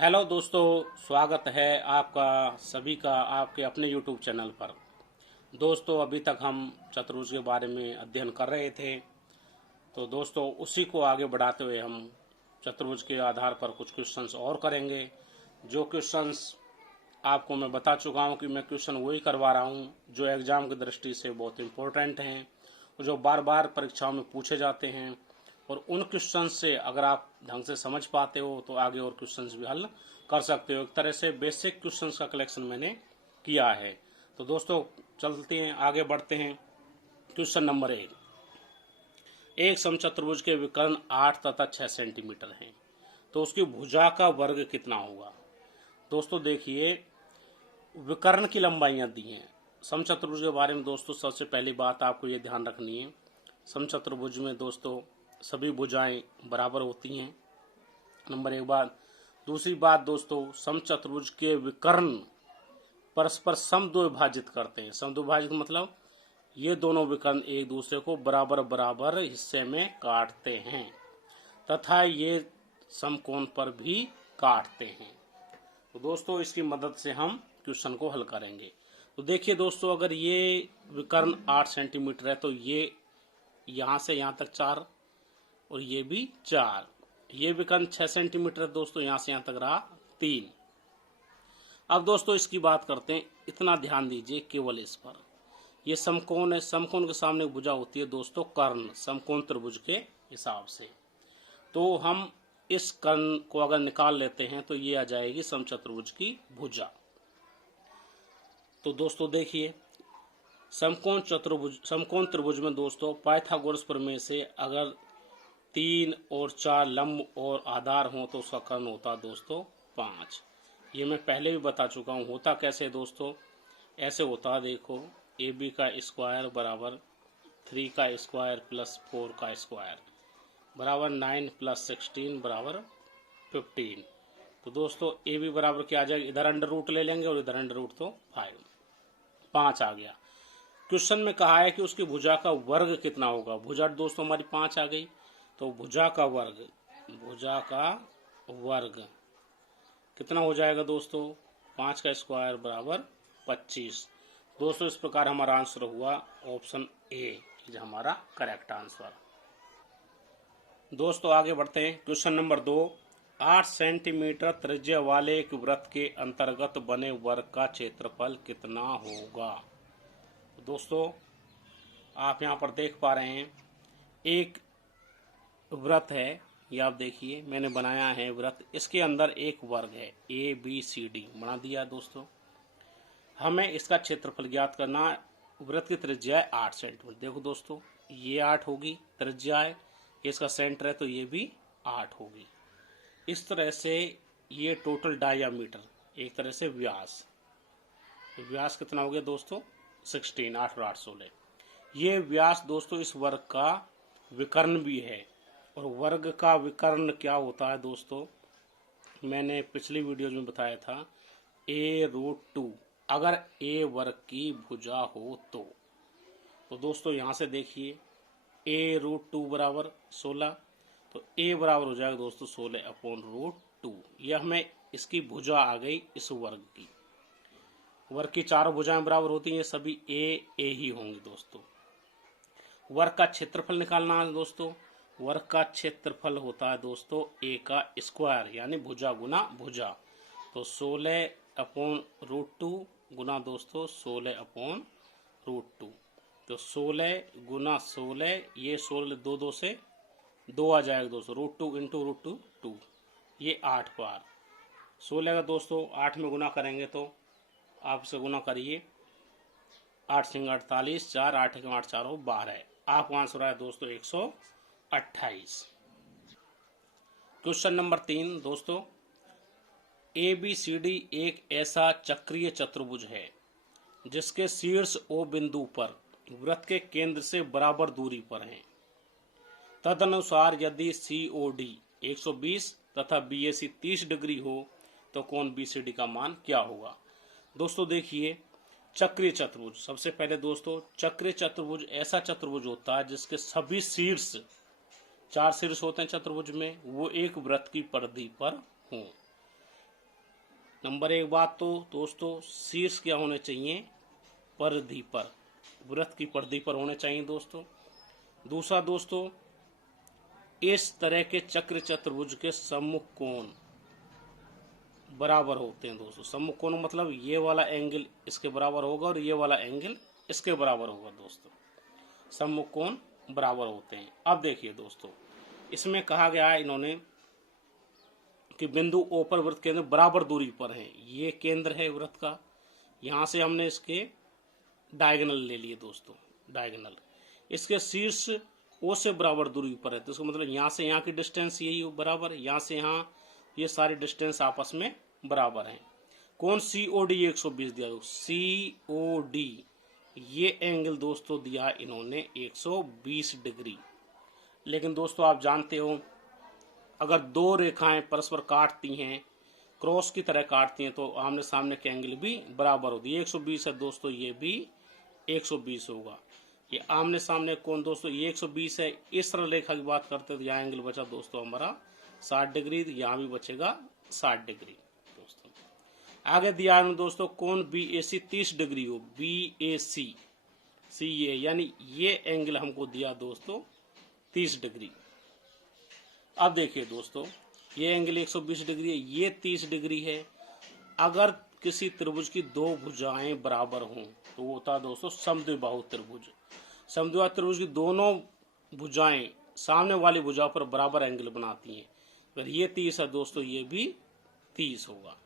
Hello दोस्तों, स्वागत है आपका सभी का आपके अपने यूट्यूब चैनल पर। दोस्तों, अभी तक हम चतुर्भुज के बारे में अध्ययन कर रहे थे। तो दोस्तों, उसी को आगे बढ़ाते हुए हम चतुर्भुज के आधार पर कुछ क्वेश्चंस और करेंगे। जो क्वेश्चंस आपको मैं बता चुका हूं कि मैं क्वेश्चन वही करवा रहा हूं जो एग्जाम की दृष्टि से बहुत इम्पोर्टेंट हैं, जो बार बार परीक्षाओं में पूछे जाते हैं। और उन क्वेश्चन से अगर आप ढंग से समझ पाते हो तो आगे और क्वेश्चंस भी हल कर सकते हो। एक तरह से बेसिक क्वेश्चंस का कलेक्शन मैंने किया है। तो दोस्तों, चलते हैं, आगे बढ़ते हैं। Question number 1। एक समचतुर्भुज के विकर्ण 8 तथा 6 सेंटीमीटर हैं, तो उसकी भुजा का वर्ग कितना होगा। दोस्तों देखिए, विकर्ण की लंबाइयां दी हैं। समचतुर्भुज के बारे में दोस्तों सबसे पहली बात आपको ये ध्यान रखनी है, समचतुर्भुज में दोस्तों सभी भुजाएं बराबर होती हैं। नंबर एक बात। दूसरी बात दोस्तों, समचतुर्भुज के विकर्ण परस्पर समद्विभाजित करते हैं। समद्विभाजित मतलब ये दोनों विकर्ण एक दूसरे को बराबर बराबर हिस्से में काटते हैं तथा ये समकोण पर भी काटते हैं। तो दोस्तों, इसकी मदद से हम क्वेश्चन को हल करेंगे। तो देखिए दोस्तों, अगर ये विकर्ण 8 सेंटीमीटर है तो ये यहाँ से यहाँ तक 4 और ये भी 4। ये विकर्ण 6 सेंटीमीटर दोस्तों, यहाँ से यहाँ तक रहा 3। अब दोस्तों इसकी बात करते हैं। इतना ध्यान दीजिए केवल इस पर। ये समकोण है, समकोण के सामने भुजा होती है दोस्तों कर्ण, समकोण त्रिभुज के हिसाब से। तो हम इस कर्ण को अगर निकाल लेते हैं तो ये आ जाएगी समचतुर्भुज की भुजा। तो दोस्तों देखिए, समकोण त्रिभुज में दोस्तों पाइथागोरस प्रमेय से अगर 3 और 4 लंब और आधार हो तो उसका कर्ण होता दोस्तों 5। ये मैं पहले भी बता चुका हूँ। होता कैसे दोस्तों, ऐसे होता, देखो AB का स्क्वायर बराबर 3 का स्क्वायर प्लस 4 का स्क्वायर बराबर 9 प्लस 16 बराबर 15। तो दोस्तों AB बराबर क्या आ जाएगा, इधर अंडर रूट ले लेंगे और इधर अंडर रूट, तो 5 आ गया। क्वेश्चन में कहा है कि उसकी भुजा का वर्ग कितना होगा। भुजा दोस्तों हमारी 5 आ गई, तो भुजा का वर्ग कितना हो जाएगा दोस्तों, 5 का स्क्वायर बराबर 25। दोस्तों इस प्रकार हमारा आंसर हुआ ऑप्शन ए, हमारा करेक्ट आंसर। दोस्तों आगे बढ़ते हैं। Question number 2। 8 सेंटीमीटर त्रिज्या वाले एक वृत्त के अंतर्गत बने वर्ग का क्षेत्रफल कितना होगा। दोस्तों आप यहाँ पर देख पा रहे हैं, एक वृत्त है, ये आप देखिए मैंने बनाया है वृत्त। इसके अंदर एक वर्ग है ABCD बना दिया दोस्तों। हमें इसका क्षेत्रफल ज्ञात करना। वृत्त की त्रिज्या है 8 सेंटीमीटर। देखो दोस्तों, ये 8 होगी त्रिज्या है, इसका सेंटर है तो ये भी 8 होगी। इस तरह से ये टोटल डायामीटर, एक तरह से व्यास कितना हो गया दोस्तों, 16। 8 और 8 16। ये व्यास दोस्तों इस वर्ग का विकर्ण भी है। और वर्ग का विकर्ण क्या होता है दोस्तों, मैंने पिछली वीडियो में बताया था, A√2 अगर A वर्ग की भुजा हो तो दोस्तों यहाँ से देखिए A√2 बराबर 16, तो A बराबर हो जाएगा दोस्तों 16/√2। यह हमें इसकी भुजा आ गई इस वर्ग की। वर्ग की चारों भुजाएं बराबर होती हैं, सभी A ही होंगी दोस्तों। वर्ग का क्षेत्रफल निकालना है दोस्तों। वर्ग का क्षेत्रफल होता है दोस्तों A का स्क्वायर, यानी भुजा गुना भुजा। तो 16/√2 गुना दोस्तों 16/√2। तो 16 गुना 16, ये 16 2 से 2 आ जाएगा दोस्तों, √2 इंटू √2 2, ये 8 बार। 16 का दोस्तों 8 में गुना करेंगे तो आप इसे गुना करिए, 8 सिंग 48, 4 8 1 8 4 12। आपका आंसर है दोस्तों 128। क्वेश्चन नंबर 3 दोस्तों, ABCD एक ऐसा चक्रीय चतुर्भुज है जिसके शीर्ष O बिंदु पर वृत्त के केंद्र से बराबर दूरी पर हैं। तदनुसार यदि COD 120 तथा BAC 30 डिग्री हो तो कोण BCD का मान क्या होगा। दोस्तों देखिए, चक्रीय चतुर्भुज, सबसे पहले दोस्तों चक्रीय चतुर्भुज ऐसा चतुर्भुज होता है जिसके सभी शीर्ष, 4 शीर्ष होते हैं चतुर्भुज में, वो एक वृत्त की परिधि पर हों। नंबर एक बात तो दोस्तों शीर्ष क्या होने चाहिए, परिधि पर, वृत्त की परिधि पर होने चाहिए दोस्तों। दूसरा दोस्तों, इस तरह के चक्र चतुर्भुज के सम्मुख कोण बराबर होते हैं दोस्तों। सम्मुख कोण मतलब ये वाला एंगल इसके बराबर होगा और ये वाला एंगल इसके बराबर होगा दोस्तों। सम्मुख कोण बराबर होते हैं। अब देखिए दोस्तों, इसमें कहा गया है इन्होंने कि बिंदु O पर वृत्त केंद्र बराबर दूरी पर है। ये केंद्र है वृत्त का, यहां से हमने इसके डायगोनल ले लिए दोस्तों, डायगोनल। इसके शीर्ष O से बराबर दूरी पर है, तो इसका मतलब यहाँ से यहाँ की डिस्टेंस यही बराबर, यहाँ से यहाँ ये सारी डिस्टेंस आपस में बराबर हैं। कौन COD 120 दिया, COD ये एंगल दोस्तों दिया इन्होंने 120 डिग्री। लेकिन दोस्तों आप जानते हो अगर दो रेखाएं परस्पर काटती हैं, क्रॉस की तरह काटती हैं, तो आमने सामने के एंगल भी बराबर होती है। 120 है दोस्तों, ये भी 120 होगा। ये आमने सामने कौन दोस्तों, ये 120 है। इस तरह रेखा की बात करते हैं तो यहाँ एंगल बचा दोस्तों हमारा 60 डिग्री, यहाँ भी बचेगा 60 डिग्री दोस्तों। आगे दिया है दोस्तों कौन BAC 30 डिग्री हो, BAC CA यानी ये एंगल हमको दिया दोस्तों 30 डिग्री। अब देखिए दोस्तों, ये एंगल 120 डिग्री है, ये 30 डिग्री है। अगर किसी त्रिभुज की दो भुजाएं बराबर हों तो वो होता है दोस्तों समद्विबाहु त्रिभुज। समद्विबाहु त्रिभुज की दोनों भुजाएं सामने वाली भुजा पर बराबर एंगल बनाती हैं। अगर ये 30 है दोस्तों, ये भी 30 होगा।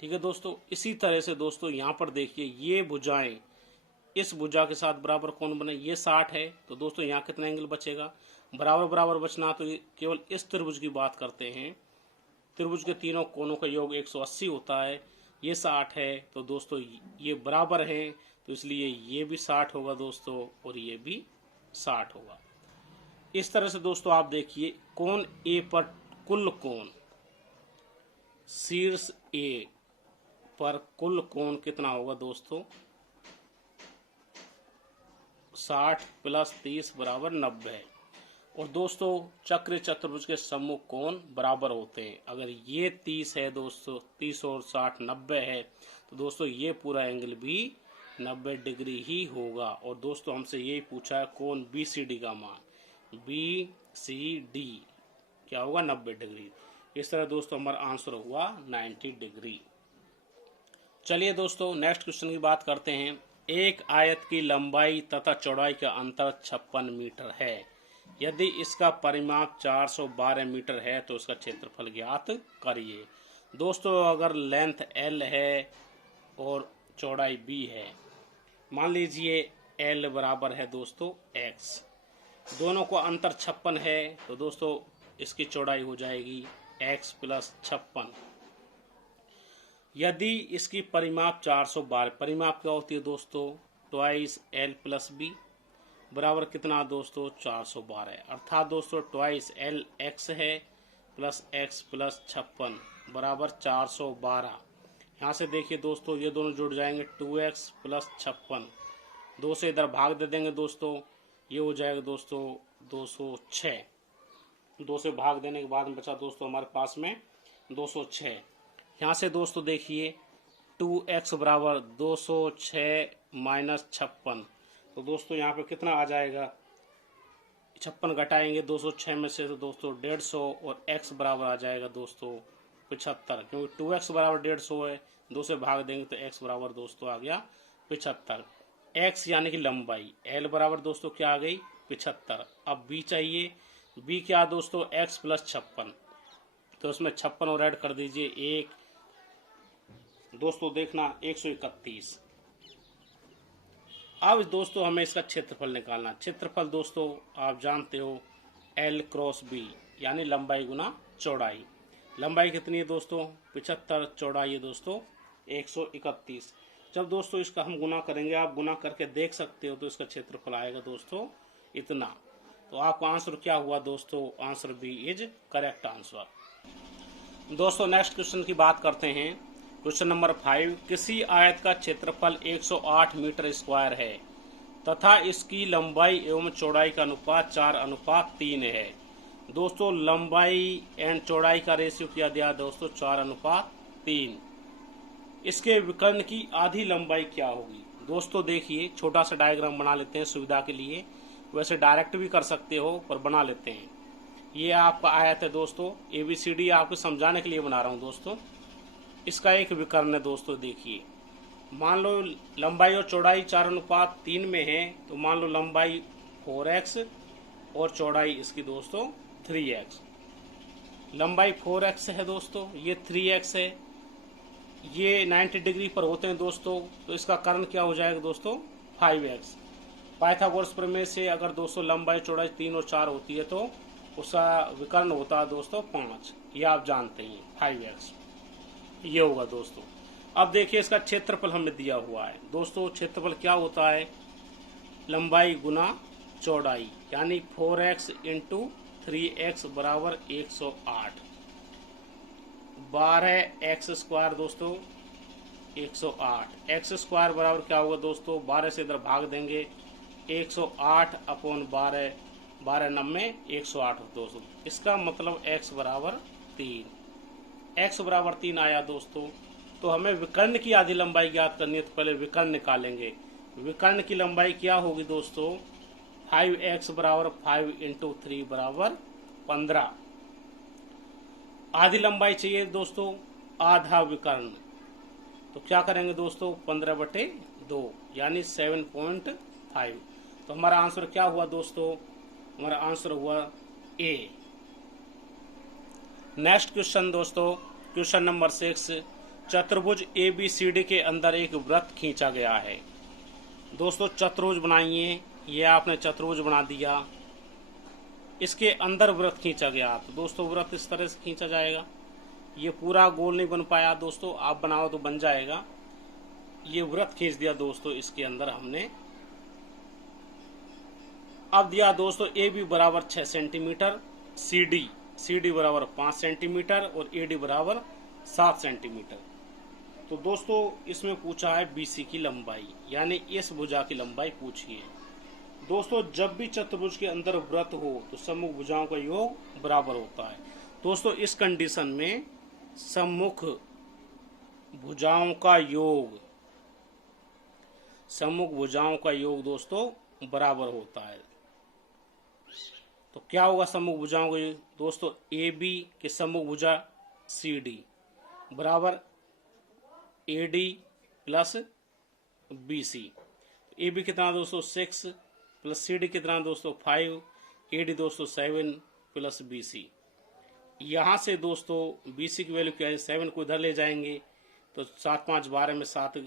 ठीक है दोस्तों। इसी तरह से दोस्तों यहाँ पर देखिए, ये भुजाएं इस भुजा के साथ बराबर कोण बने, ये 60 है, तो दोस्तों यहाँ कितना एंगल बचेगा, बराबर बराबर बचना। तो केवल इस त्रिभुज की बात करते हैं। त्रिभुज के तीनों कोणों का योग 180 होता है, ये 60 है, तो दोस्तों ये बराबर है, तो इसलिए ये भी 60 होगा दोस्तों और ये भी 60 होगा। इस तरह से दोस्तों आप देखिए कोण A पर कुल कोण, शीर्ष A पर कुल कोण कितना होगा दोस्तों, 60 प्लस 30 बराबर 90 है। और दोस्तों चक्र चतुर्भुज के सम्मुख कोण बराबर होते हैं। अगर ये 30 है दोस्तों, 30 और 60 90 है, तो दोस्तों ये पूरा एंगल भी 90 डिग्री ही होगा। और दोस्तों हमसे यही पूछा है कोण BCD का मान, BCD क्या होगा 90 डिग्री। इस तरह दोस्तों हमारा आंसर हुआ 90 डिग्री। चलिए दोस्तों नेक्स्ट क्वेश्चन की बात करते हैं। एक आयत की लंबाई तथा चौड़ाई का अंतर 56 मीटर है। यदि इसका परिमाप 412 मीटर है तो इसका क्षेत्रफल ज्ञात करिए। दोस्तों अगर लेंथ L है और चौड़ाई B है, मान लीजिए L बराबर है दोस्तों X, दोनों को अंतर 56 है, तो दोस्तों इसकी चौड़ाई हो जाएगी X प्लस 56। यदि इसकी परिमाप 412, परिमाप क्या होती है दोस्तों, ट्वाइस L प्लस B बराबर कितना दोस्तों 412 है। अर्थात दोस्तों ट्वाइस L X है प्लस X प्लस 56 बराबर 412। यहाँ से देखिए दोस्तों ये दोनों जुड़ जाएंगे, 2x प्लस 56, 2 से इधर भाग दे देंगे दोस्तों, ये हो जाएगा दोस्तों 206। 2 से भाग देने के बाद में बचा दोस्तों हमारे पास में 206। यहाँ से दोस्तों देखिए 2x बराबर 206 माइनस 56, तो दोस्तों यहाँ पे कितना आ जाएगा, 56 घटाएंगे 206 में से तो दोस्तों 150, और x बराबर आ जाएगा दोस्तों 75, क्योंकि 2x बराबर 150 है, 2 से भाग देंगे तो x बराबर दोस्तों आ गया 75। x यानी कि लंबाई, l बराबर दोस्तों क्या आ गई 75। अब b चाहिए, b क्या दोस्तों x प्लस 56, तो उसमें 56 और ऐड कर दीजिए 1, दोस्तों देखना 131। अब दोस्तों हमें इसका क्षेत्रफल निकालना। क्षेत्रफल दोस्तों आप जानते हो L क्रॉस B यानी लंबाई गुना चौड़ाई। लंबाई कितनी है दोस्तों 75, चौड़ाई है दोस्तों 131। जब दोस्तों इसका हम गुना करेंगे, आप गुना करके देख सकते हो, तो इसका क्षेत्रफल आएगा दोस्तों इतना। तो आपका आंसर क्या हुआ दोस्तों, answer B is correct answer. दोस्तों नेक्स्ट क्वेश्चन की बात करते हैं। क्वेश्चन नंबर 5, किसी आयत का क्षेत्रफल 108 मीटर स्क्वायर है तथा इसकी लंबाई एवं चौड़ाई का अनुपात 4:3 है। दोस्तों लंबाई एंड चौड़ाई का रेशियो क्या दिया दोस्तों 4:3। इसके विकर्ण की आधी लंबाई क्या होगी। दोस्तों देखिए, छोटा सा डायग्राम बना लेते हैं सुविधा के लिए, वैसे डायरेक्ट भी कर सकते हो पर बना लेते हैं। ये आपका आयत है दोस्तों, ABCD आपको समझाने के लिए बना रहा हूँ दोस्तों। इसका एक विकर्ण है दोस्तों। देखिए, मान लो लंबाई और चौड़ाई 4:3 में है, तो मान लो लंबाई 4x और चौड़ाई इसकी दोस्तों 3x। लंबाई 4x है दोस्तों, ये 3x है, ये 90 डिग्री पर होते हैं दोस्तों, तो इसका कर्ण क्या हो जाएगा दोस्तों 5x। पाइथागोरस प्रमेय से अगर दोस्तों लंबाई चौड़ाई 3 और 4 होती है तो उसका विकर्ण होता है दोस्तों 5। ये आप जानते हैं 5x ये होगा दोस्तों। अब देखिए इसका क्षेत्रफल हमें दिया हुआ है दोस्तों। क्षेत्रफल क्या होता है, लंबाई गुना चौड़ाई, यानी 4x इंटू 3x बराबर 108। 12x स्क्वायर दोस्तों 108। x स्क्वायर बराबर क्या होगा दोस्तों, 12 से इधर भाग देंगे, 108 अपॉन 12, 12 नब्बे 108 दोस्तों। इसका मतलब x बराबर 3। x बराबर 3 आया दोस्तों। तो हमें विकर्ण की आधी लंबाई ज्ञात करनी है, तो पहले विकर्ण निकालेंगे। विकर्ण की लंबाई क्या होगी दोस्तों, 5x बराबर 5 इंटू 3 बराबर 15। आधी लंबाई चाहिए दोस्तों, आधा विकर्ण, तो क्या करेंगे दोस्तों 15/2 यानी 7.5। तो हमारा आंसर क्या हुआ दोस्तों, हमारा आंसर हुआ A। नेक्स्ट क्वेश्चन दोस्तों, क्वेश्चन नंबर 6। चतुर्भुज ABCD के अंदर एक वृत्त खींचा गया है। दोस्तों चतुर्भुज बनाइए, ये आपने चतुर्भुज बना दिया, इसके अंदर वृत्त खींचा गया। तो दोस्तों वृत्त इस तरह से खींचा जाएगा। ये पूरा गोल नहीं बन पाया दोस्तों, आप बनाओ तो बन जाएगा। ये वृत्त खींच दिया दोस्तों इसके अंदर हमने। अब दिया दोस्तों AB बराबर 6 सेंटीमीटर, CD बराबर 5 सेंटीमीटर और AD बराबर 7 सेंटीमीटर। तो दोस्तों इसमें पूछा है BC की लंबाई, यानी इस भुजा की लंबाई पूछी है। दोस्तों जब भी चतुर्भुज के अंदर वृत्त हो तो सम्मुख भुजाओं का योग बराबर होता है। दोस्तों इस कंडीशन में सम्मुख भुजाओं का योग दोस्तों बराबर होता है। तो क्या होगा सम्मुख भुजाओं का योग दोस्तों, AB के सम्मुख भुजा CD बराबर AD प्लस BC। AB कितना दोस्तों 6 प्लस CD कितना दोस्तों 5, AD दोस्तों 7 प्लस BC। यहाँ से दोस्तों BC की वैल्यू क्या है, 7 को इधर ले जाएंगे तो 7 5 12 में 7,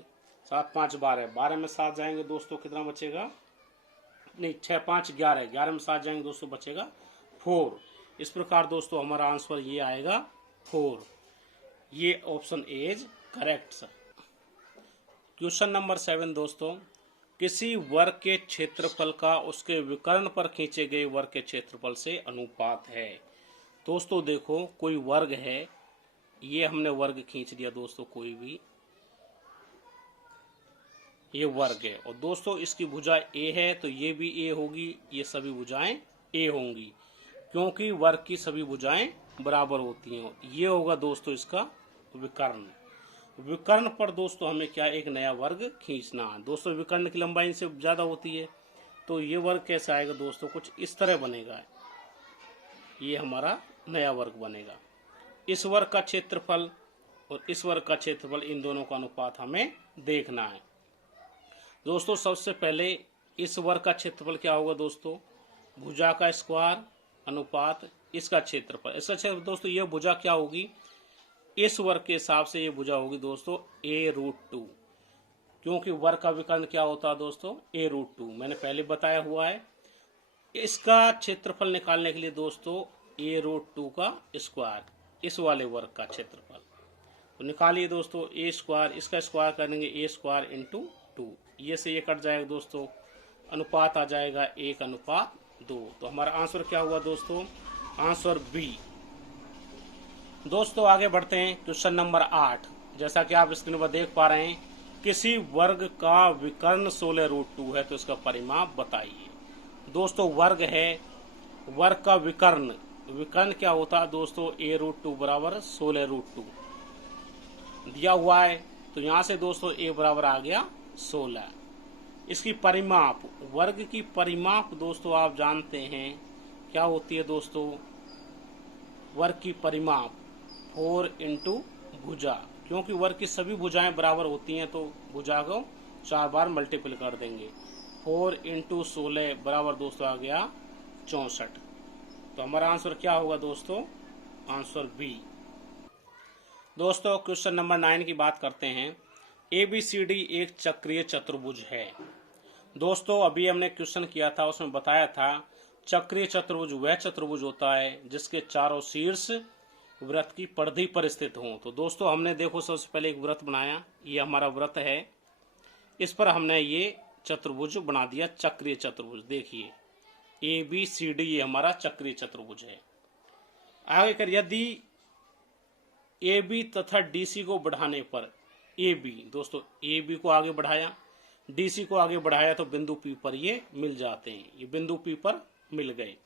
7 5 12, 12 में 7 जाएंगे दोस्तों, कितना बचेगा, नहीं 6 5 11, 11 में 7 जाएंगे दोस्तों, बचेगा 4। इस प्रकार दोस्तों हमारा आंसर ये आएगा 4। ये option A is correct sir. Question number 7 दोस्तों, किसी वर्ग के क्षेत्रफल का उसके विकर्ण पर खींचे गए वर्ग के क्षेत्रफल से अनुपात है। दोस्तों देखो कोई वर्ग है, ये हमने वर्ग खींच दिया दोस्तों, कोई भी ये वर्ग है और दोस्तों इसकी भुजा A है तो ये भी A होगी, ये सभी भुजाएं A होंगी क्योंकि वर्ग की सभी भुजाएं बराबर होती हैं। ये होगा दोस्तों इसका विकर्ण। विकर्ण पर दोस्तों हमें क्या एक नया वर्ग खींचना है। दोस्तों विकर्ण की लंबाई इनसे ज्यादा होती है, तो ये वर्ग कैसे आएगा दोस्तों, कुछ इस तरह बनेगा। ये हमारा नया वर्ग बनेगा। इस वर्ग का क्षेत्रफल और इस वर्ग का क्षेत्रफल, इन दोनों का अनुपात हमें देखना है। दोस्तों सबसे पहले इस वर्ग का क्षेत्रफल क्या होगा दोस्तों, भुजा का स्क्वायर अनुपात इसका क्षेत्रफल। इसका क्षेत्रफल दोस्तों ये भुजा क्या होगी, इस वर्ग के हिसाब से ये भुजा होगी दोस्तों A√2, क्योंकि वर्ग का विकर्ण क्या होता है दोस्तों A√2, मैंने पहले बताया हुआ है। इसका क्षेत्रफल निकालने के लिए दोस्तों A√2 का स्क्वायर, इस वाले वर्ग का क्षेत्रफल तो निकालिए दोस्तों। A स्क्वायर, इसका स्क्वायर करेंगे A स्क्वायर इंटू 2, ये से ये कट जाएगा दोस्तों, अनुपात आ जाएगा 1:2। तो हमारा आंसर क्या हुआ दोस्तों, आंसर B। दोस्तों आगे बढ़ते हैं क्वेश्चन नंबर 8। जैसा कि आप स्क्रीन पर देख पा रहे हैं, किसी वर्ग का विकर्ण 16√2 है तो इसका परिमाप बताइए। दोस्तों वर्ग है, वर्ग का विकर्ण, विकर्ण क्या होता है दोस्तों A√2 बराबर 16√2 दिया हुआ है। तो यहाँ से दोस्तों ए बराबर आ गया 16। इसकी परिमाप, वर्ग की परिमाप दोस्तों आप जानते हैं क्या होती है दोस्तों, वर्ग की परिमाप 4 इंटू भुजा, क्योंकि वर्ग की सभी भुजाएं बराबर होती हैं तो भुजा को 4 बार मल्टीपल कर देंगे। 4 इंटू 16 बराबर दोस्तों आ गया 64। तो हमारा आंसर क्या होगा दोस्तों, आंसर बी। दोस्तों क्वेश्चन नंबर 9 की बात करते हैं। ABCD एक चक्रीय चतुर्भुज है। दोस्तों अभी हमने क्वेश्चन किया था, उसमें बताया था चक्रीय चतुर्भुज वह चतुर्भुज होता है जिसके चारों शीर्ष वृत्त की परिधि पर स्थित हों। तो दोस्तों हमने देखो सबसे पहले एक वृत्त बनाया, ये हमारा वृत्त है, इस पर हमने ये चतुर्भुज बना दिया चक्रीय चतुर्भुज। देखिए ABCD ये हमारा चक्रीय चतुर्भुज है। आगे कर यदि AB तथा DC को बढ़ाने पर AB, दोस्तों AB को आगे बढ़ाया, DC को आगे बढ़ाया तो बिंदु P पर ये मिल जाते हैं, ये बिंदु P पर मिल गए।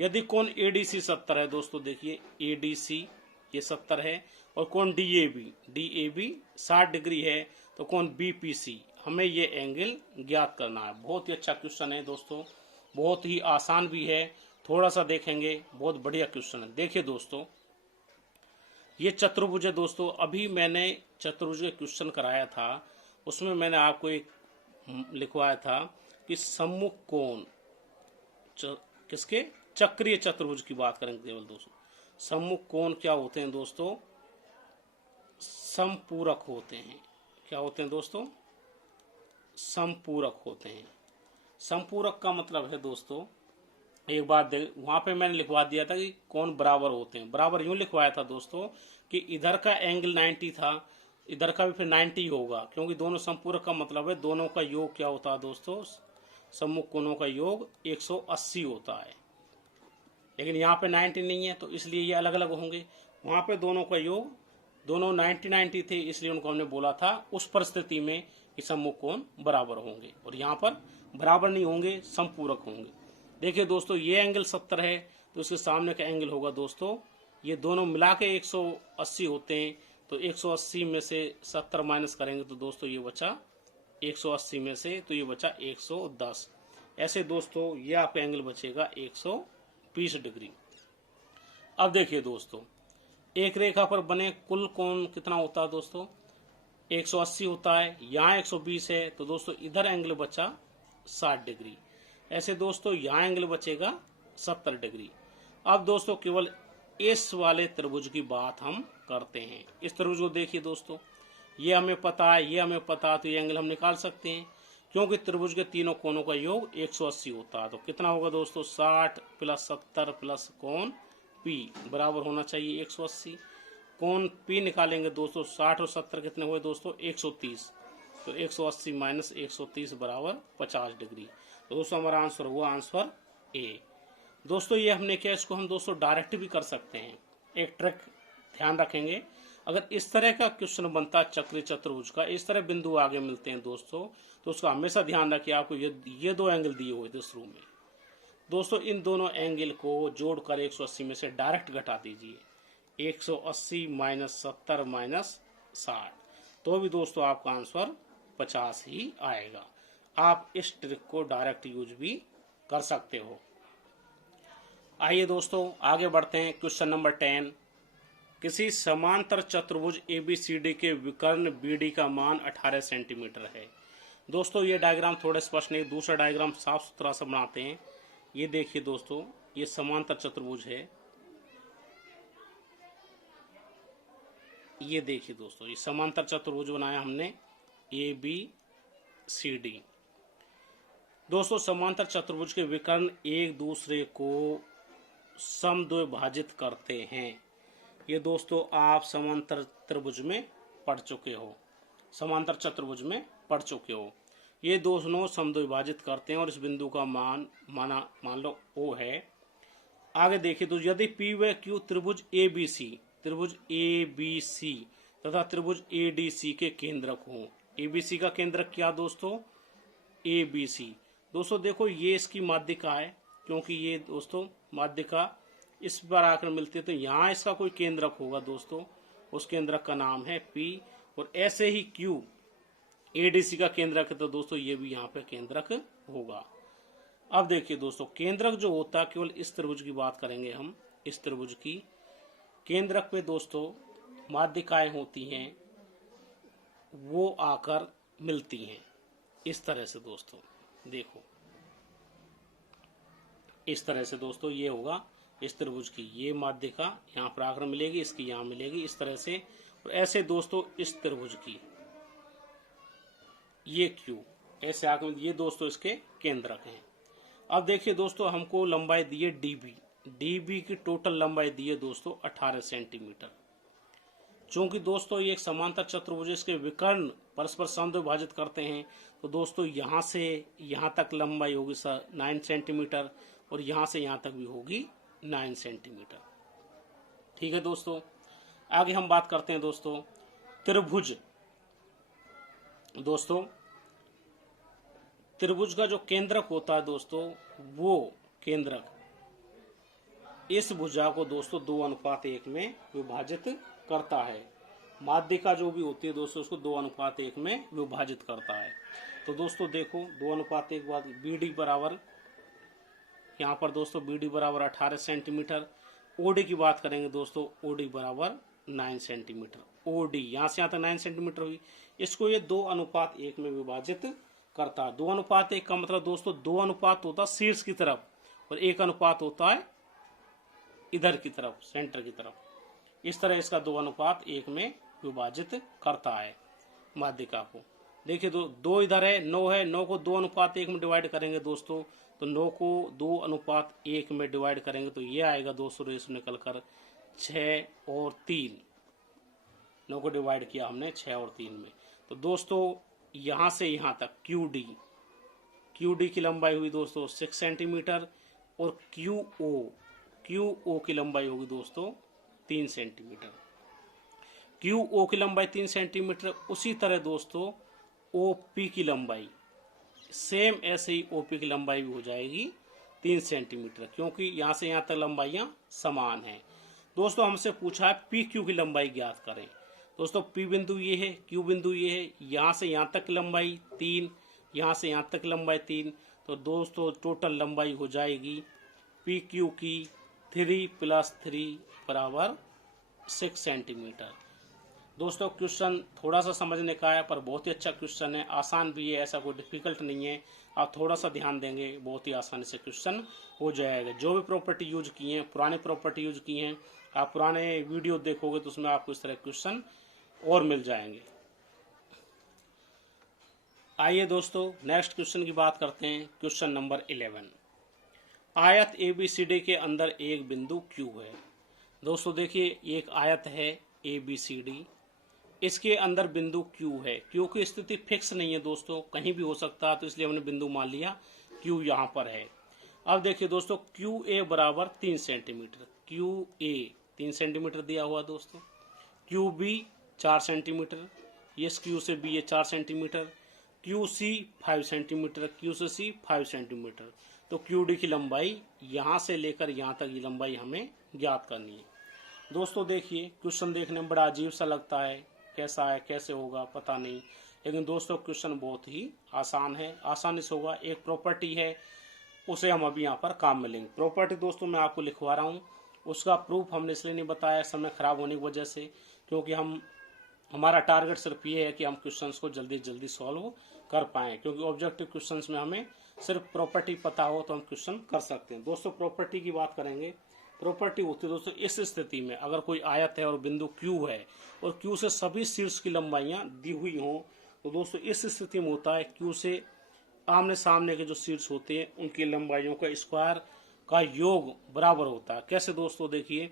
यदि कोण ADC 70 है दोस्तों, देखिए ADC ये 70 है, और कोण DAB 60 डिग्री है, तो कोण BPC हमें ये एंगल ज्ञात करना है। बहुत ही अच्छा क्वेश्चन है दोस्तों, बहुत ही आसान भी है, थोड़ा सा देखेंगे बहुत बढ़िया क्वेश्चन है। देखिए दोस्तों ये चतुर्भुज है दोस्तों, अभी मैंने चतुर्भुज के क्वेश्चन कराया था, उसमें मैंने आपको एक लिखवाया था कि सम्मुख कोण, किसके, चक्रीय चतुर्भुज की बात करेंगे केवल दोस्तों। सम्मुख कोण क्या होते हैं दोस्तों, समपूरक होते हैं। क्या होते हैं दोस्तों, समपूरक होते हैं। समपूरक का मतलब है दोस्तों, एक बात वहां पे मैंने लिखवा दिया था कि कौन बराबर होते हैं। बराबर यूं लिखवाया था दोस्तों कि इधर का एंगल 90 था, इधर का भी फिर 90 होगा, क्योंकि दोनों समपूरक का मतलब है दोनों का योग क्या होता है दोस्तों, सम्मुख कोणों का योग 180 होता है। लेकिन यहाँ पे 90 नहीं है तो इसलिए ये अलग अलग होंगे। वहां पे दोनों का योग, दोनों 90 थे, इसलिए उनको हमने बोला था उस परिस्थिति में कि सम्मुख कोण बराबर होंगे, और यहाँ पर बराबर नहीं होंगे, समपूरक होंगे। देखिए दोस्तों ये एंगल 70 है तो इसके सामने का एंगल होगा दोस्तों, ये दोनों मिला के 180 होते हैं, तो 180 में से 70 माइनस करेंगे तो दोस्तों ये बचा 180 में से, तो ये बचा 110। ऐसे दोस्तों ये आपका एंगल बचेगा 120 डिग्री। अब देखिए दोस्तों एक रेखा पर बने कुल कोण कितना होता है दोस्तों, 180 होता है, यहाँ 120 है, तो दोस्तों इधर एंगल बचा 60 डिग्री। ऐसे दोस्तों यहाँ एंगल बचेगा 70 डिग्री। अब दोस्तों केवल इस वाले त्रिभुज की बात हम करते हैं। इस त्रिभुज को देखिए दोस्तों, ये हमें पता है, ये हमें पता है, तो ये एंगल हम निकाल सकते हैं, क्योंकि त्रिभुज के तीनों कोणों का योग 180 होता है। तो कितना होगा दोस्तों, 60 प्लस 70 प्लस कोण P बराबर होना चाहिए 180। कोण P निकालेंगे दोस्तों, 60 और 70 कितने हुए दोस्तों, 130, तो 180 माइनस 130 बराबर 50 डिग्री। तो दोस्तों हमारा आंसर हुआ आंसर ए। दोस्तों ये हमने क्या, इसको हम दोस्तों डायरेक्ट भी कर सकते हैं। एक ट्रिक ध्यान रखेंगे, अगर इस तरह का क्वेश्चन बनता है चक्रीय चतुर्भुज का, इस तरह बिंदु आगे मिलते हैं दोस्तों, तो उसका हमेशा ध्यान रखिए, आपको ये दो एंगल दिए हुए थे शुरू में दोस्तों, इन दोनों एंगल को जोड़कर 180 में से डायरेक्ट घटा दीजिए, 180 माइनस 70 माइनस 60, तो भी दोस्तों आपका आंसर 50 ही आएगा। आप इस ट्रिक को डायरेक्ट यूज भी कर सकते हो। आइए दोस्तों आगे बढ़ते हैं। क्वेश्चन नंबर 10, किसी समांतर चतुर्भुज ABCD के विकर्ण BD का मान 18 सेंटीमीटर है। दोस्तों ये डायग्राम थोड़ा स्पष्ट नहीं, दूसरा डायग्राम साफ सुथरा सा बनाते हैं। ये देखिए दोस्तों, ये समांतर चतुर्भुज है, ये देखिए दोस्तों, ये समांतर चतुर्भुज बनाया हमने ABCD। दोस्तों समांतर चतुर्भुज के विकर्ण एक दूसरे को समद्विभाजित करते हैं। ये दोस्तों आप समांतर त्रिभुज में पढ़ चुके हो, समांतर चतुर्भुज में पढ़ चुके हो। ये दोनों समद्विभाजित करते हैं और इस बिंदु का मान लो O है। आगे देखिए तो यदि P व Q त्रिभुज ABC तथा त्रिभुज ADC के केंद्रक हों। ABC का केंद्रक क्या दोस्तों, ABC। दोस्तों देखो ये इसकी माध्यिका है, क्योंकि ये दोस्तों माध्यिका इस पर आकर मिलती है, तो यहाँ इसका कोई केंद्रक होगा दोस्तों, उस केंद्रक का नाम है P, और ऐसे ही क्यू एडीसी का केंद्रक है तो दोस्तों ये भी यहाँ पे केंद्रक होगा। अब देखिए दोस्तों, केंद्रक जो होता है केवल इस त्रिभुज की बात करेंगे हम, इस त्रिभुज की केंद्रक पे दोस्तों माध्यिकाएं होती हैं, वो आकर मिलती हैं इस तरह से दोस्तों। देखो इस तरह से दोस्तों ये होगा इस त्रिभुज की, ये माध्यिका यहाँ पर आकर मिलेगी, इसकी यहाँ मिलेगी इस तरह से। और ऐसे दोस्तों इस त्रिभुज की ये क्यू ऐसे आकर, ये दोस्तों इसके केंद्रक हैं। अब देखिए दोस्तों, हमको लंबाई दी है डीबी, डीबी की टोटल लंबाई दी है दोस्तों 18 सेंटीमीटर। चूंकि दोस्तों ये एक समांतर चतुर्भुज, इसके विकर्ण परस्पर समद्विभाजित करते हैं, तो दोस्तों यहाँ से यहाँ तक लंबाई होगी 9 सेंटीमीटर और यहाँ से यहाँ तक भी होगी 9 सेंटीमीटर। ठीक है दोस्तों, आगे हम बात करते हैं दोस्तों त्रिभुज। दोस्तों त्रिभुज का जो केंद्रक होता है दोस्तों, वो केंद्रक इस भुजा को दोस्तों 2:1 में विभाजित करता है। माध्यिका जो भी होती है दोस्तों उसको 2:1 में विभाजित करता है। तो दोस्तों देखो 2:1 बाद बीडी बराबर, यहाँ पर दोस्तों बीडी बराबर 18 सेंटीमीटर। ओडी की बात करेंगे दोस्तों, ओडी बराबर 9 सेंटीमीटर। ओडी यहाँ से यहाँ तक 9 सेंटीमीटर हुई, इसको ये 2:1 में विभाजित करता है। 2:1 का मतलब दोस्तों 2 अनुपात होता है शीर्ष की तरफ और 1 अनुपात होता है इधर की तरफ, सेंटर की तरफ। इस तरह इसका 2:1 में विभाजित करता है माध्यिका को। देखिए दो इधर है, 9 है, 9 को 2:1 में डिवाइड करेंगे दोस्तों, तो 9 को 2:1 में डिवाइड करेंगे तो ये आएगा दोस्तों रेशो निकलकर 6 और 3। 9 को डिवाइड किया हमने 6 और 3 में, तो दोस्तों यहाँ से यहाँ तक क्यूडी की लंबाई हुई दोस्तों 6 सेंटीमीटर और क्यूओ की लंबाई होगी दोस्तों 3 सेंटीमीटर। क्यूओ की लंबाई 3 सेंटीमीटर। उसी तरह दोस्तों ओपी की लंबाई सेम ऐसे ही ओपी की लंबाई भी हो जाएगी 3 सेंटीमीटर, क्योंकि यहाँ से यहाँ तक लंबाइयाँ समान हैं। दोस्तों हमसे पूछा है पी क्यू की लंबाई ज्ञात करें। दोस्तों पी बिंदु ये है, क्यू बिंदु ये है, यहाँ से यहाँ तक लंबाई 3, यहाँ से यहाँ तक लंबाई 3, तो दोस्तों टोटल लंबाई हो जाएगी पी क्यू की 3 + 3 बराबर 6 सेंटीमीटर। दोस्तों क्वेश्चन थोड़ा सा समझने का है पर बहुत ही अच्छा क्वेश्चन है, आसान भी है, ऐसा कोई डिफिकल्ट नहीं है। आप थोड़ा सा ध्यान देंगे बहुत ही आसानी से क्वेश्चन हो जाएगा। जो भी प्रॉपर्टी यूज की हैं, पुरानी प्रॉपर्टी यूज की हैं, आप पुराने वीडियो देखोगे तो उसमें आपको इस तरह क्वेश्चन और मिल जाएंगे। आइए दोस्तों नेक्स्ट क्वेश्चन की बात करते हैं। क्वेश्चन नंबर 11, आयत ABCD के अंदर एक बिंदु Q है। दोस्तों देखिए एक आयत है ABCD, इसके अंदर बिंदु Q है। Q की स्थिति फिक्स नहीं है दोस्तों, कहीं भी हो सकता है, तो इसलिए हमने बिंदु मान लिया Q यहाँ पर है। अब देखिए दोस्तों QA बराबर 3 सेंटीमीटर, QA 3 सेंटीमीटर दिया हुआ दोस्तों, QB 4 सेंटीमीटर, ये Q से B ये 4 centimetre, QC 5 centimetre, QCC 5 centimetre. तो QD की लंबाई यहाँ से लेकर यहाँ तक की लंबाई हमें ज्ञात करनी है। दोस्तों देखिए क्वेश्चन देखने में बड़ा अजीब सा लगता है, कैसा है कैसे होगा पता नहीं, लेकिन दोस्तों क्वेश्चन बहुत ही आसान है, आसानी से होगा। एक प्रॉपर्टी है उसे हम अभी यहाँ पर काम में लेंगे। प्रॉपर्टी दोस्तों मैं आपको लिखवा रहा हूँ, उसका प्रूफ हमने इसलिए नहीं बताया समय खराब होने की वजह से, क्योंकि हमारा टारगेट सिर्फ ये है कि हम क्वेश्चंस को जल्दी जल्दी सॉल्व कर पाएँ, क्योंकि ऑब्जेक्टिव क्वेश्चंस में हमें सिर्फ प्रॉपर्टी पता हो तो हम क्वेश्चन कर सकते हैं। दोस्तों प्रॉपर्टी की बात करेंगे। प्रॉपर्टी होती है दोस्तों इस स्थिति में, अगर कोई आयत है और बिंदु Q है और Q से सभी शीर्ष की लंबाइयाँ दी हुई हों, तो दोस्तों इस स्थिति में होता है Q से आमने सामने के जो शीर्ष होते हैं उनकी लंबाइयों का स्क्वायर का योग बराबर होता है। कैसे दोस्तों देखिए,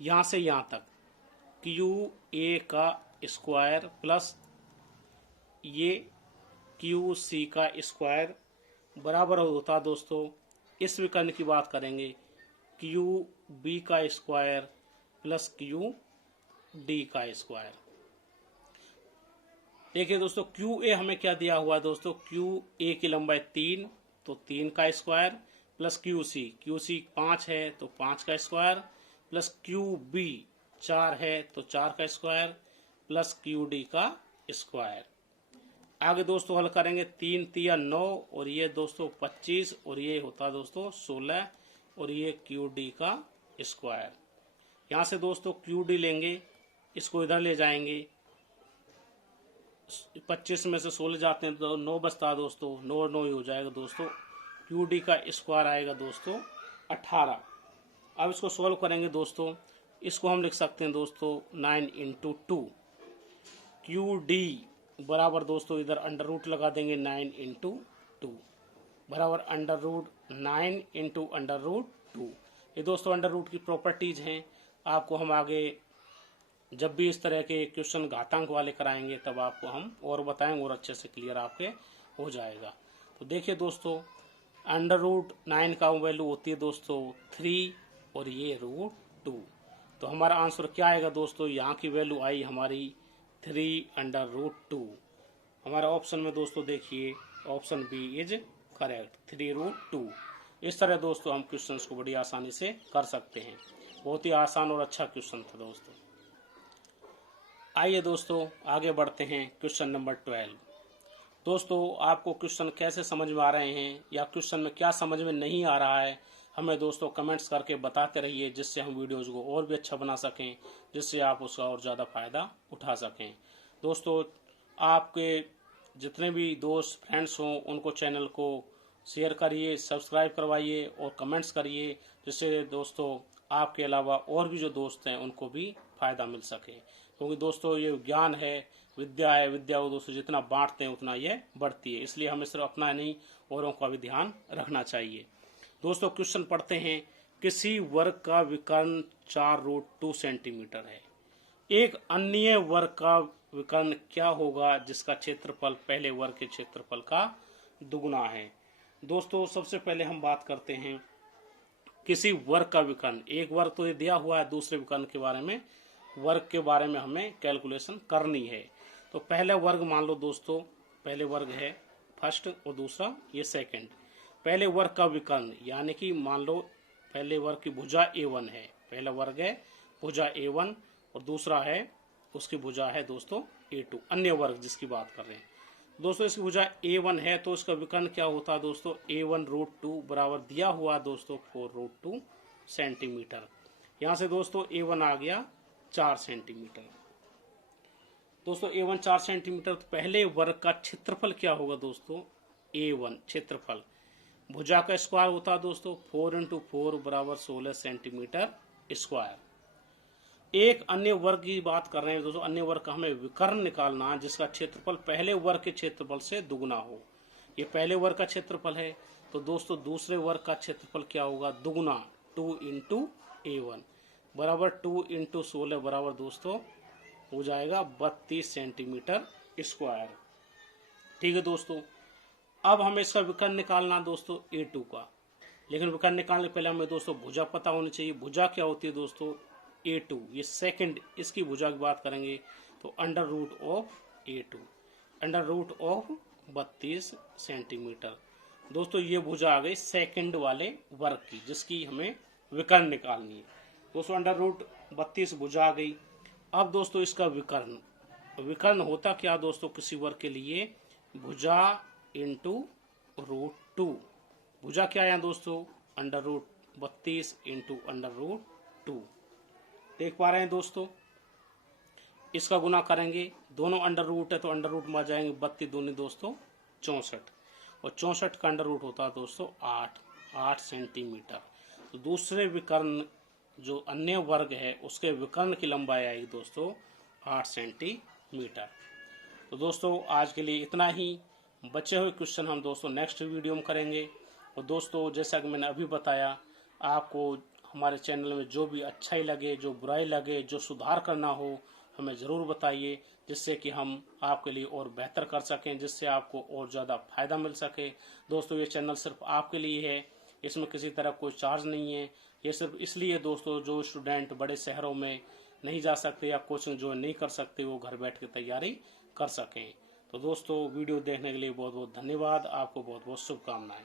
यहाँ से यहाँ तक QA का स्क्वायर प्लस ये QC का स्क्वायर बराबर होता है दोस्तों, इस विकर्ण की बात करेंगे QB का स्क्वायर प्लस QD का स्क्वायर। देखिए दोस्तों QA हमें क्या दिया हुआ है दोस्तों, QA की लंबाई 3 तो 3 का स्क्वायर प्लस QC 5 है तो 5 का स्क्वायर प्लस QB 4 है तो 4 का स्क्वायर प्लस QD का स्क्वायर। आगे दोस्तों हल करेंगे 3 तिया 9 और ये दोस्तों 25 और ये होता दोस्तों 16 और ये QD का स्क्वायर। यहाँ से दोस्तों QD लेंगे, इसको इधर ले जाएंगे, 25 में से 16 जाते हैं तो 9 बचता है दोस्तों, 9 और 9 ही हो जाएगा दोस्तों। QD का स्क्वायर आएगा दोस्तों 18। अब इसको सॉल्व करेंगे दोस्तों, इसको हम लिख सकते हैं दोस्तों 9 इंटू 2। QD बराबर दोस्तों इधर अंडर रूट लगा देंगे 9 इंटू 2 बराबर under root 9 into under root 2। ये दोस्तों अंडर रूट की प्रॉपर्टीज हैं। आपको हम आगे जब भी इस तरह के क्वेश्चन घातांक वाले कराएंगे तब आपको हम और बताएंगे और अच्छे से क्लियर आपके हो जाएगा। तो देखिए दोस्तों अंडर रूट 9 का वैल्यू होती है दोस्तों 3 और ये रूट 2। तो हमारा आंसर क्या आएगा दोस्तों, यहाँ की वैल्यू आई हमारी 3 अंडर रूट 2। हमारा ऑप्शन में दोस्तों देखिए option B is correct 3 root 2। इस तरह दोस्तों हम क्वेश्चन को बड़ी आसानी से कर सकते हैं। बहुत ही आसान और अच्छा क्वेश्चन था दोस्तों। आइए दोस्तों आगे बढ़ते हैं क्वेश्चन नंबर 12। दोस्तों आपको क्वेश्चन कैसे समझ में आ रहे हैं या क्वेश्चन में क्या समझ में नहीं आ रहा है, हमें दोस्तों कमेंट्स करके बताते रहिए, जिससे हम वीडियोज़ को और भी अच्छा बना सकें, जिससे आप उसका और ज़्यादा फ़ायदा उठा सकें। दोस्तों आपके जितने भी दोस्त फ्रेंड्स हों उनको चैनल को शेयर करिए, सब्सक्राइब करवाइए और कमेंट्स करिए, जिससे दोस्तों आपके अलावा और भी जो दोस्त हैं उनको भी फ़ायदा मिल सके। क्योंकि दोस्तों ये ज्ञान है, विद्या है, विद्या को दोस्तों जितना बांटते हैं उतना ये बढ़ती है, इसलिए हमें सिर्फ अपना नहीं औरों का भी ध्यान रखना चाहिए। दोस्तों क्वेश्चन पढ़ते हैं। किसी वर्ग का विकर्ण 4 रूट 2 सेंटीमीटर है, एक अन्य वर्ग का विकर्ण क्या होगा जिसका क्षेत्रफल पहले वर्ग के क्षेत्रफल का दुगुना है। दोस्तों सबसे पहले हम बात करते हैं किसी वर्ग का विकर्ण। एक वर्ग तो ये दिया हुआ है, दूसरे विकर्ण के बारे में वर्ग के बारे में हमें कैलकुलेशन करनी है। तो पहले वर्ग मान लो दोस्तों, पहले वर्ग है फर्स्ट और दूसरा ये सेकंड। पहले वर्ग का विकर्ण यानी कि मान लो पहले वर्ग की भुजा A1 है, पहला वर्ग है भुजा A1 और दूसरा है उसकी भुजा है दोस्तों A2, अन्य वर्ग जिसकी बात कर रहे हैं दोस्तों। इसकी भुजा A1 है तो इसका विकर्ण क्या होता है दोस्तों, A1 रूट 2 बराबर दिया हुआ दोस्तों 4 रूट 2 सेंटीमीटर। यहाँ से दोस्तों A1 आ गया 4 सेंटीमीटर। दोस्तों A1 4 सेंटीमीटर, तो पहले वर्ग का क्षेत्रफल क्या होगा दोस्तों, A1 क्षेत्रफल। भुजा का स्क्वायर होता है दोस्तों 4 इंटू 4 बराबर 16 सेंटीमीटर स्क्वायर। एक अन्य वर्ग की बात कर रहे हैं दोस्तों, अन्य वर्ग का हमें विकर्ण निकालना जिसका क्षेत्रफल पहले वर्ग के क्षेत्रफल से दुगुना हो। ये पहले वर्ग का क्षेत्रफल है तो दोस्तों दूसरे वर्ग का क्षेत्रफल क्या होगा, दुगुना 2 इंटू A1 बराबर 2 इंटू 16 बराबर दोस्तों हो जाएगा 32 सेंटीमीटर स्क्वायर। ठीक है दोस्तों, अब हमें इसका विकर्ण निकालना दोस्तों A2 का, लेकिन विकर्ण निकालने पहले हमें दोस्तों भुजा पता होनी चाहिए। भुजा क्या होती है दोस्तों A2, ये सेकंड, इसकी भुजा की बात करेंगे तो under root of A2 under root of 32 centimetre. दोस्तों ये भुजा आ गई सेकंड वाले वर्ग की जिसकी हमें विकर्ण निकालनी है दोस्तों, अंडर रूट 32 भुजा आ गई। अब दोस्तों इसका विकर्ण होता क्या दोस्तों, किसी वर्ग के लिए भुजा इंटू रूट 2। भुजा क्या है दोस्तों, under root 32 into under root 2। देख पा रहे हैं दोस्तों, इसका गुना करेंगे, दोनों अंडर रूट है तो अंडर रूट में आ जाएंगे 32 दूनी दोस्तों 64 और 64 का अंडर रूट होता है दोस्तों 8 सेंटीमीटर। तो दूसरे विकर्ण जो अन्य वर्ग है उसके विकर्ण की लंबाई आएगी दोस्तों 8 सेंटीमीटर। तो दोस्तों आज के लिए इतना ही। बचे हुए क्वेश्चन हम दोस्तों नेक्स्ट वीडियो में करेंगे। और दोस्तों जैसा कि मैंने अभी बताया, आपको हमारे चैनल में जो भी अच्छाई लगे, जो बुराई लगे, जो सुधार करना हो हमें ज़रूर बताइए, जिससे कि हम आपके लिए और बेहतर कर सकें, जिससे आपको और ज़्यादा फ़ायदा मिल सके। दोस्तों ये चैनल सिर्फ आपके लिए है, इसमें किसी तरह कोई चार्ज नहीं है। ये सिर्फ इसलिए दोस्तों जो स्टूडेंट बड़े शहरों में नहीं जा सकते या कोचिंग ज्वाइन नहीं कर सकते वो घर बैठ के तैयारी कर सकें। तो दोस्तों वीडियो देखने के लिए बहुत बहुत धन्यवाद, आपको बहुत बहुत शुभकामनाएं।